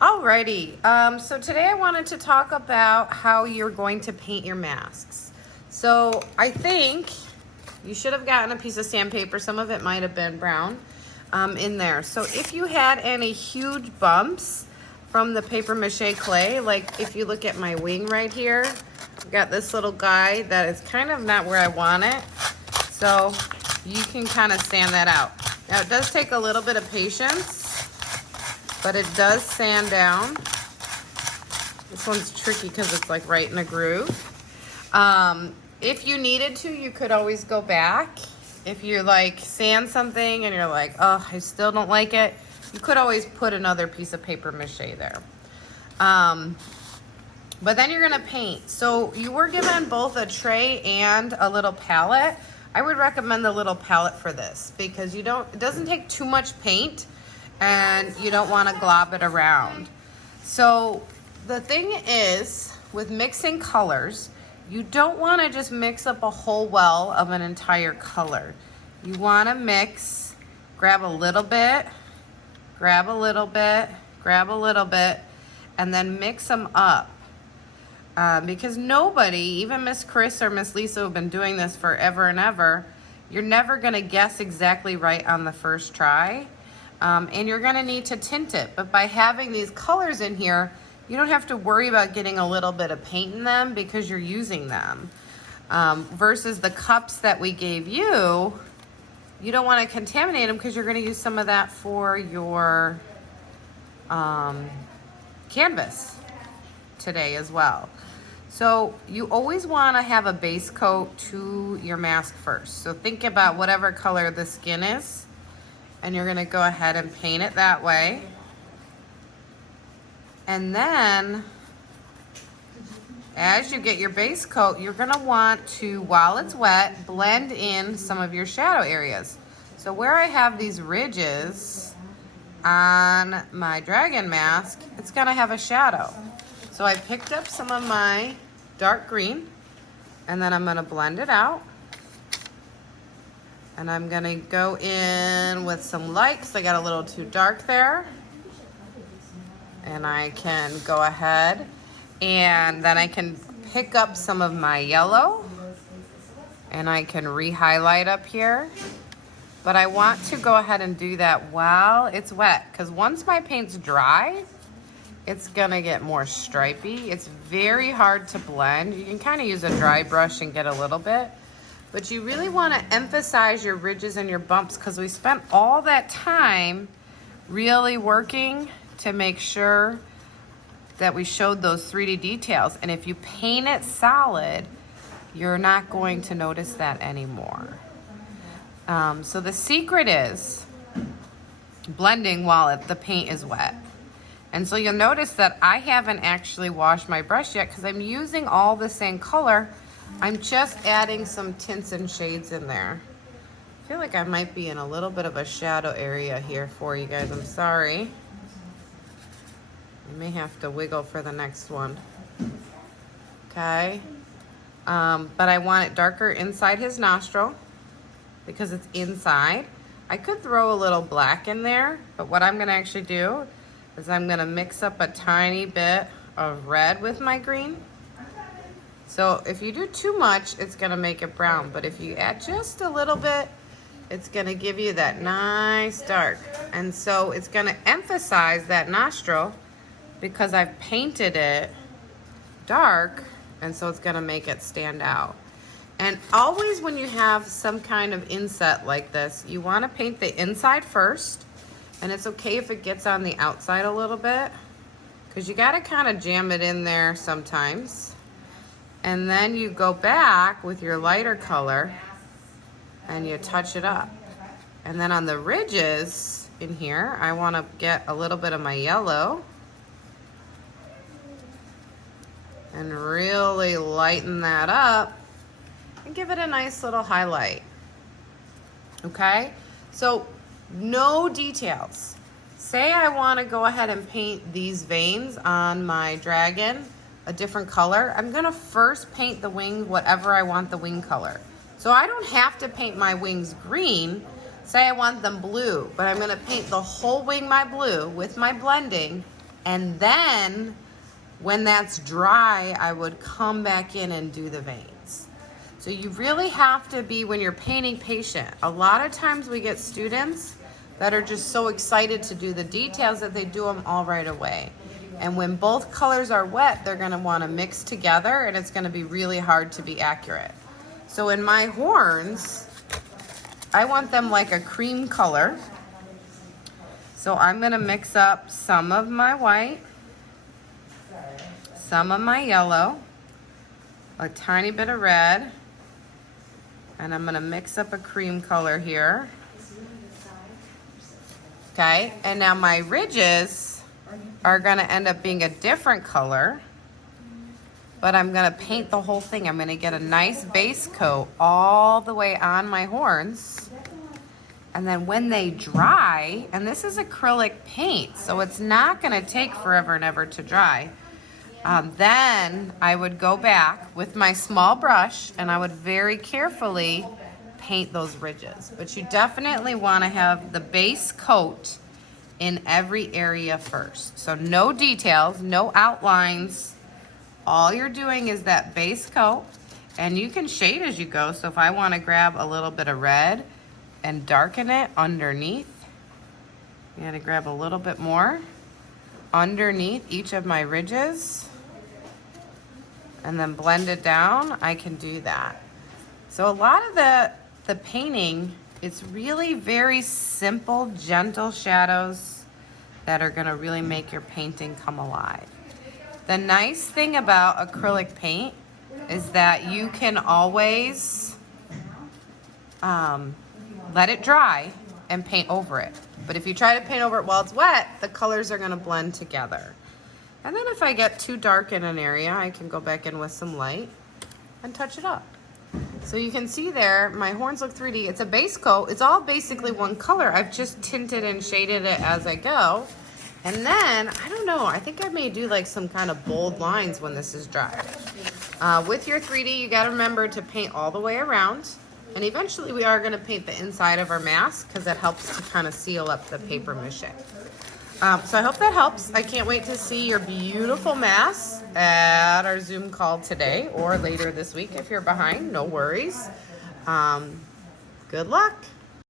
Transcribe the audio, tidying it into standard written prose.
Alrighty, so today I wanted to talk about how you're going to paint your masks. So I think you should have gotten a piece of sandpaper, some of it might have been brown in there. So if you had any huge bumps from the paper mache clay, like if you look at my wing right here, I've got this little guy that is kind of not where I want it. So you can kind of sand that out. Now it does take a little bit of patience, but it does sand down. This one's tricky because it's like right in a groove. If you needed to, you could always go back. If you like sand something and you're like, oh, I still don't like it, you could always put another piece of paper mache there. But then you're gonna paint. So you were given both a tray and a little palette. I would recommend the little palette for this because it doesn't take too much paint and you don't want to glob it around. So the thing is, with mixing colors, you don't want to just mix up a whole well of an entire color. You want to mix, grab a little bit, grab a little bit, grab a little bit, and then mix them up. Because nobody, even Miss Chris or Miss Lisa, who have been doing this forever and ever, you're never going to guess exactly right on the first try. And you're gonna need to tint it. But by having these colors in here, you don't have to worry about getting a little bit of paint in them because you're using them. Versus the cups that we gave you, you don't wanna contaminate them because you're gonna use some of that for your canvas today as well. So you always wanna have a base coat to your mask first. So think about whatever color the skin is, and you're gonna go ahead and paint it that way. And then, as you get your base coat, you're gonna want to, while it's wet, blend in some of your shadow areas. So where I have these ridges on my dragon mask, it's gonna have a shadow. So I picked up some of my dark green, and then I'm gonna blend it out. And I'm gonna go in with some light because I got a little too dark there. And I can go ahead and then I can pick up some of my yellow and I can re-highlight up here. But I want to go ahead and do that while it's wet because once my paint's dry, it's gonna get more stripy. It's very hard to blend. You can kind of use a dry brush and get a little bit. But you really want to emphasize your ridges and your bumps because we spent all that time really working to make sure that we showed those 3D details. And if you paint it solid, you're not going to notice that anymore. So the secret is blending while the paint is wet. And so you'll notice that I haven't actually washed my brush yet because I'm using all the same color. I'm just adding some tints and shades in there. I feel like I might be in a little bit of a shadow area here for you guys. I'm sorry. I may have to wiggle for the next one. Okay. But I want it darker inside his nostril because it's inside. I could throw a little black in there, but what I'm gonna actually do is I'm gonna mix up a tiny bit of red with my green. So if you do too much, it's gonna make it brown. But if you add just a little bit, it's gonna give you that nice dark. And so it's gonna emphasize that nostril because I've painted it dark, and so it's gonna make it stand out. And always when you have some kind of inset like this, you wanna paint the inside first, and it's okay if it gets on the outside a little bit, because you gotta kind of jam it in there sometimes. And then you go back with your lighter color and you touch it up. And then on the ridges in here, I want to get a little bit of my yellow and really lighten that up and give it a nice little highlight. Okay? So no details. Say I want to go ahead and paint these veins on my dragon a different color. I'm gonna first paint the wing whatever I want the wing color. So I don't have to paint my wings green. Say I want them blue, but I'm gonna paint the whole wing my blue with my blending And then when that's dry, I would come back in and do the veins. So you really have to be, when you're painting, patient. A lot of times we get students that are just so excited to do the details that they do them all right away. And when both colors are wet, they're gonna wanna mix together and it's gonna be really hard to be accurate. So in my horns, I want them like a cream color. So I'm gonna mix up some of my white, some of my yellow, a tiny bit of red, and I'm gonna mix up a cream color here. Okay, and now my ridges are gonna end up being a different color, but I'm gonna paint the whole thing. I'm gonna get a nice base coat all the way on my horns. And then when they dry, and this is acrylic paint, so it's not gonna take forever and ever to dry, then I would go back with my small brush and I would very carefully paint those ridges. But you definitely wanna have the base coat in every area first. So no details, no outlines. All you're doing is that base coat, and you can shade as you go. So if I wanna grab a little bit of red and darken it underneath, I'm gonna grab a little bit more underneath each of my ridges and then blend it down, I can do that. So a lot of the painting, it's really very simple, gentle shadows that are gonna really make your painting come alive. The nice thing about acrylic paint is that you can always let it dry and paint over it. But if you try to paint over it while it's wet, the colors are gonna blend together. And then if I get too dark in an area, I can go back in with some light and touch it up. So you can see there, my horns look 3D. It's a base coat. It's all basically one color. I've just tinted and shaded it as I go. And then, I don't know, I think I may do like some kind of bold lines when this is dry. With your 3D, you gotta remember to paint all the way around. And eventually we are gonna paint the inside of our mask because that helps to kind of seal up the paper mache. So I hope that helps. I can't wait to see your beautiful mask at our Zoom call today or later this week. If you're behind, no worries. Good luck.